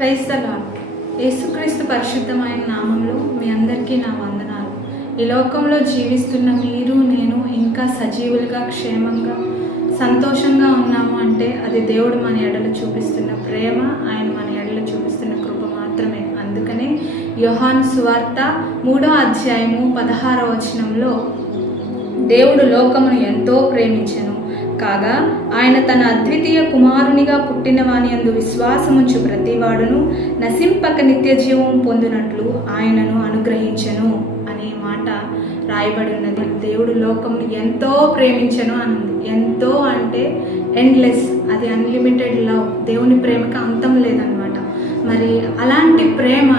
Praise the యేసుక్రీస్తు పరిశుద్ధమైన నామంలో మీ అందరికీ నా వందనాలు. ఈ లోకంలో జీవిస్తున్న మీరు నేను ఇంకా సజీవులుగా క్షేమంగా సంతోషంగా ఉన్నాము అంటే అది దేవుడు మన ఎడలు చూపిస్తున్న ప్రేమ ఆయన మన ఎడలు చూపిస్తున్న కృప మాత్రమే. అందుకనే యోహాన్ సువార్త మూడో అధ్యాయము పదహారవ వచనంలో దేవుడు లోకమును ఎంతో ప్రేమించెను. కాగా ఆయన తన అద్వితీయ కుమారునిగా పుట్టినవాని అందు విశ్వాసముంచు ప్రతివాడును నశింపక నిత్య జీవం పొందినట్లు ఆయనను అనుగ్రహించను అనే మాట రాయబడి ఉన్నది దేవుడు లోకం ఎంతో ప్రేమించను అని ఉంది ఎంతో అంటే ఎండ్లెస్ అది అన్లిమిటెడ్ లవ్ దేవుని ప్రేమకు అంతం లేదనమాట మరి అలాంటి ప్రేమ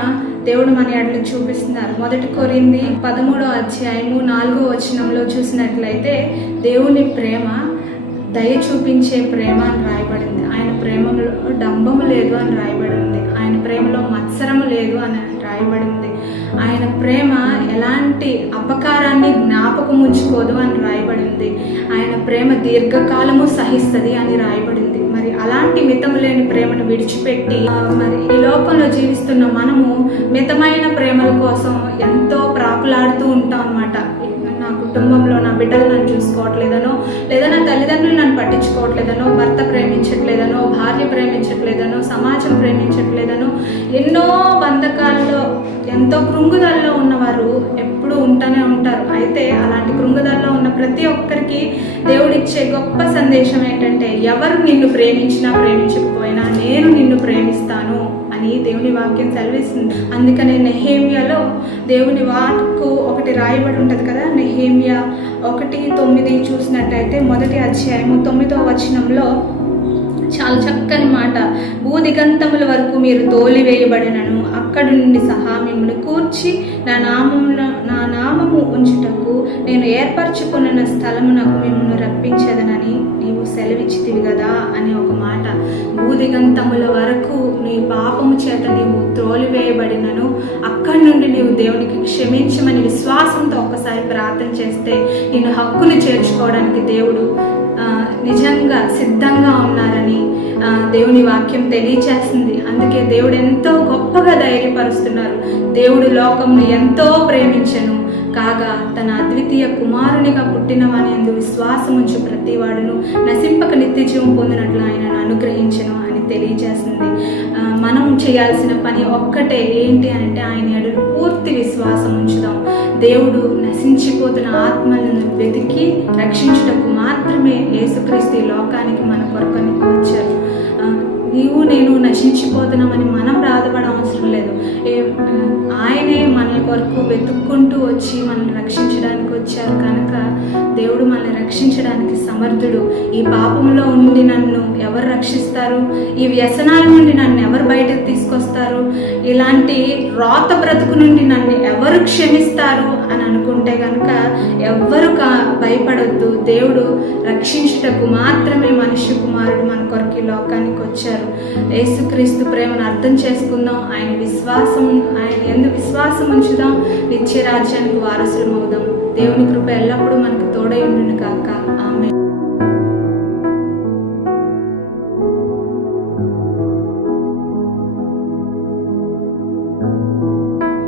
దేవుడు మన ఎడలు చూపిస్తున్నారు. మొదటి కొరింది పదమూడో అధ్యాయము నాలుగో వచనంలో చూసినట్లయితే దేవుని ప్రేమ దయ చూపించే ప్రేమ అని రాయబడింది. ఆయన ప్రేమలో డంబము లేదు అని రాయబడింది. ఆయన ప్రేమలో మత్సరము లేదు అని రాయబడింది. ఆయన ప్రేమ ఎలాంటి అపకారాన్ని జ్ఞాపకం ఉంచుకోదు అని రాయబడింది. ఆయన ప్రేమ దీర్ఘకాలము సహిస్తుంది అని రాయబడింది. మరి అలాంటి మితము లేని ప్రేమను విడిచిపెట్టి మరి ఈ లోకంలో జీవిస్తున్న మనము మితమైన ప్రేమల కోసం ఎంతో ప్రాకులాడుతూ ఉంటాం అన్నమాట. నా కుటుంబంలో నా బిడ్డలు నన్ను చూసుకోవట్లేదనో లేదా నా తల్లిదండ్రులు నన్ను పట్టించుకోవట్లేదనో భర్త ప్రేమించట్లేదనో భార్య ప్రేమించట్లేదనో సమాజం ప్రేమించట్లేదనో ఎన్నో బంధకాల్లో ఎంతో కృంగుదలలో ఉన్నవారు ఎప్పుడూ ఉంటూనే ఉంటారు. అయితే అలాంటి కృంగుదలలో ఉన్న ప్రతి ఒక్కరికి దేవుడిచ్చే గొప్ప సందేశం ఏంటంటే ఎవరు నిన్ను ప్రేమించినా ప్రేమించకపోయినా నేను నిన్ను ప్రేమిస్తాను అని దేవుని వాక్యం సెలవిస్తుంది. అందుకనే నెహేమియాలో దేవుని వాక్కు ఒకటి రాయబడి ఉంటుంది కదా నెహేమియా ఒకటి తొమ్మిది చూసినట్టయితే మొదటి అధ్యాయము తొమ్మిదో వచనంలో చాలా చక్కని మాట. భూదిగంతముల వరకు మీరు తోలివేయబడినను అక్కడి నుండి సహా మిమ్మల్ని కూర్చి నా నామమున నా నామము ఉంచుటకు నేను ఏర్పరచుకున్న స్థలమునకు మిమ్మల్ని రప్పించదనని సెలవిచ్చితివి కదా అని ఒక మాట. భూదిగంతముల వరకు నీ పాపము చేత నీవు త్రోలివేయబడినను అక్కడి నుండి నీవు దేవునికి క్షమించమని విశ్వాసంతో ఒక్కసారి ప్రార్థన చేస్తే నేను హక్కును చేర్చుకోవడానికి దేవుడు ఆ, నిజంగా సిద్ధంగా ఉన్నారని ఆ, దేవుని వాక్యం తెలియచేస్తుంది. అందుకే దేవుడు ఎంతో గొప్పగా ధైర్యపరుస్తున్నారు. దేవుడు లోకంని ఎంతో ప్రేమించను. కాగా తన అద్వితీయ కుమారునిగా పుట్టినవానందు విశ్వాసం ఉంచు ప్రతివాడును నశింపక నిత్య జీవం పొందినట్లు ఆయనను అనుగ్రహించను అని తెలియజేస్తుంది. మనం చేయాల్సిన పని ఒక్కటే ఏంటి అంటే ఆయన ఎడలు పూర్తి విశ్వాసం ఉంచుదాం దేవుడు నశించిపోతున్న ఆత్మలను వెతికి రక్షించుటకు మాత్రమే యేసుక్రీస్తు ఈ లోకానికి మన కొరకని వచ్చారు. నీవు నేను నశించిపోతున్నామని మనం వరకు కొరకు వెతుక్కుంటూ వచ్చి మనల్ని రక్షించడానికి వచ్చారు కనుక దేవుడు మనల్ని రక్షించడానికి సమర్థుడు. ఈ పాపంలో ఉండి నన్ను ఎవరు రక్షిస్తారు? ఈ వ్యసనాల నుండి నన్ను ఎవరు బయటకు తీసుకొస్తారు? ఇలాంటి రోత బ్రతుకు నుండి నన్ను ఎవరు క్షమిస్తారు అని అనుకుంటే కనుక ఎవ్వరు కా భయపడొద్దు. దేవుడు రక్షించుటకు మాత్రమే మనిషి కుమారుడు మన కొరకు ఈ లోకానికి వచ్చారు. యేసుక్రీస్తు ప్రేమను అర్థం చేసుకుందాం. ఆయన విశ్వాసం ఆయన ఎందు విశ్వాసం ఉంచుదాం. నిత్య రాజ్యానికి వారసులం అవుదాం దేవుని కృప ఎల్లప్పుడూ మనకు తోడై ఉండును కాక ఆమె